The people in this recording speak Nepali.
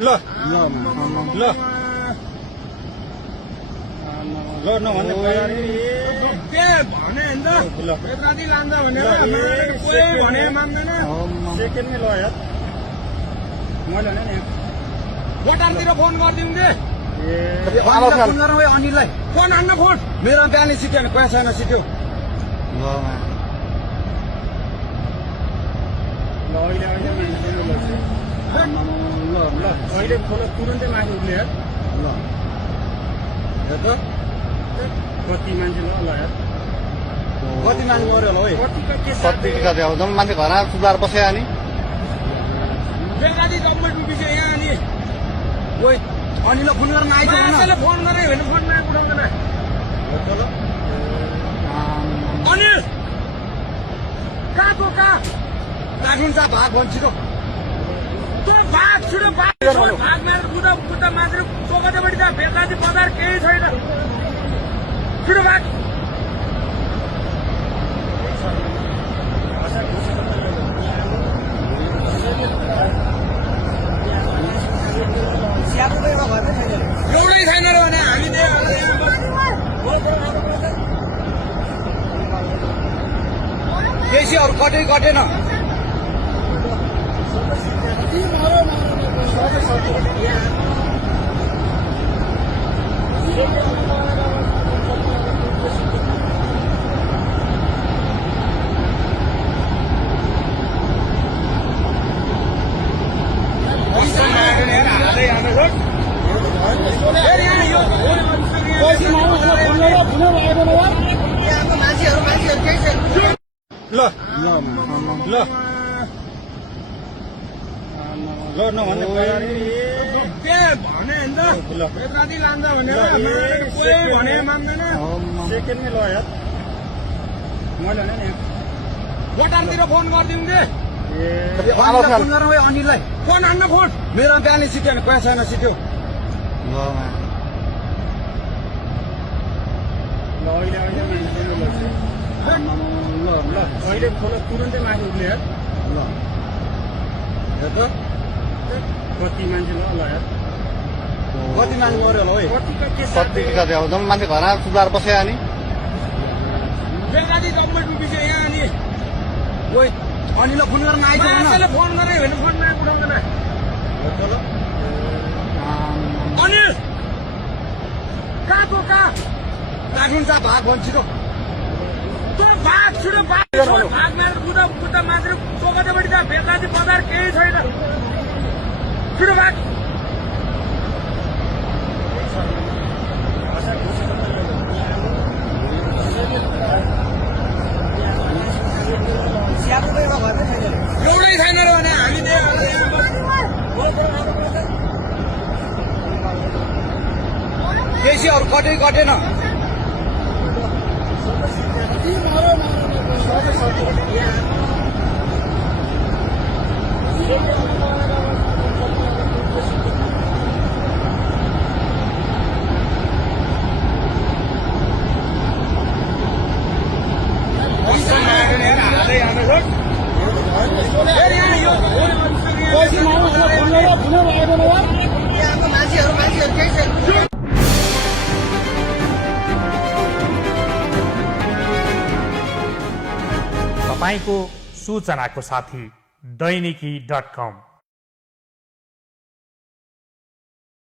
ल ल ल नभन्ने के भने नि त बेत्रादी लान्छ भनेर भने मान्दैन सेकेन्डमै ल यार मैले भने नि भोटारतिर फोन गरिदिउँ दे फोन गरौँ है अनिललाई फोन हान्न फोन मेरो बिहानै सिट्यो भने पैसा छैन सिट्यो ल अहिले अहिले खोला तुरन्तै माथि उठ्ने यार ल हेर त कति मान्छे ल यार कति मान्छे मऱ्यो होला है कतिको के कति कति अब जम्मा मान्छे घरमा सुधार बस्यो अनि बेत्रादी जम्मै डुबिसक्यो यहाँ अनि ओइ अनिललाई फोन गर्न आइज मान्छेले फोन गरे भने फोनमा उठाउँदैन अनिल कहाँको कहाँ काठमाडौँ जा भाग भन्छ छिटो तो भाग छिटो भाग भाग मारेर बुद्ध मान्छेले चोकटेपट्टि त बेत्रादी बजार केही छैन छिटो भाग एउटै छैन र भने हामी बेसी अरू कटै कटेन ल ल ल नभन्ने के भने नि त बेत्रादी लान्छ भनेर भने मान्दैन सेकेन्डमै ल यार मैले भने नि भोटारतिर फोन गरिदिउँ दे फोन गरौँ है अनिललाई फोन हान्न फोन मेरो बिहानै सिट्यो भने पैसा छैन सिट्यो ल अहिले अहिले खोला तुरन्तै माथि उठ्ने यार ल हेर त कति मान्छे ल यार कति मान्छे मऱ्यो होला है कतिको के कति कति अब जम्मा मान्छे घरमा सुधार बस्यो अनि बेत्रादी जम्मै डुबिसक्यो यहाँ अनि ओइ अनिललाई फोन गर्न आइज मान्छेले फोन गरे भने फोनमा उठाउँदैन अनिल कहाँको कहाँ काठमाडौँ जा भाग भन्छ छिटो तो भाग छिटो भाग भाग मारेर बुद्ध मान्छेले चोकटेपट्टि त बेत्रादी बजार केही छैन छिटो भाग एउटै छैन र भने हामी बेसी अरू कटै कटेन तपाईको सूचनाको साथी दैनिकी.com